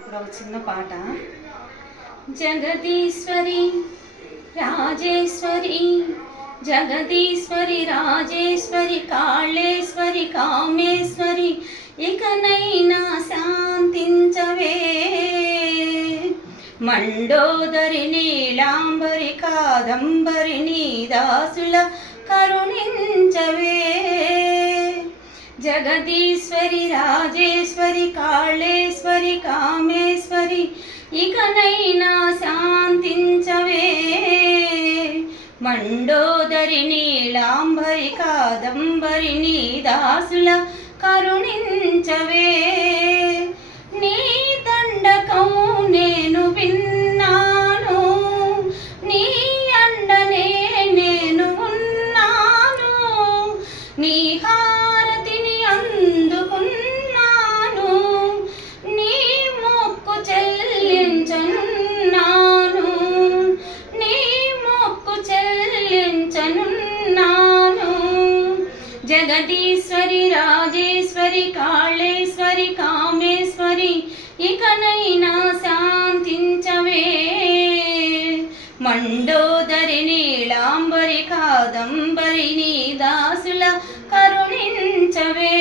ఇప్పుడు ఒక చిన్న పాట. జగదీశ్వరి రాజేశ్వరి, జగదీశ్వరి రాజేశ్వరి, కాళేశ్వరి కామేశ్వరి, ఇకనైనా శాంతించవే. మండోదరి నీలాంబరి కాదంబరి నీ దాసుల కరుణించవే. జగదీశ్వరి రాజేశ్వరి, కాళేశ్వరి కామేశ్వరి, ఇకనైనా శాంతించవే. మండోదరి నీలాంబరి కాదంబరి నీ దాసుల కరుణించవే. నీ దండకం నేను విన్నాను, నీ అండనే నేను ఉన్నాను, నీ హారతిని అందుకున్నాను, నీ మొక్కు చెల్లించనున్నాను, నీ మొక్కు చెల్లించనున్నాను. జగదీశ్వరి రాజేశ్వరి, కాళేశ్వరి కామేశ్వరి, ఇకనైనా శాంతించవే. మండోదరి నీలాంబరి కాదంబరి నీ దాసుల కరుణించవే.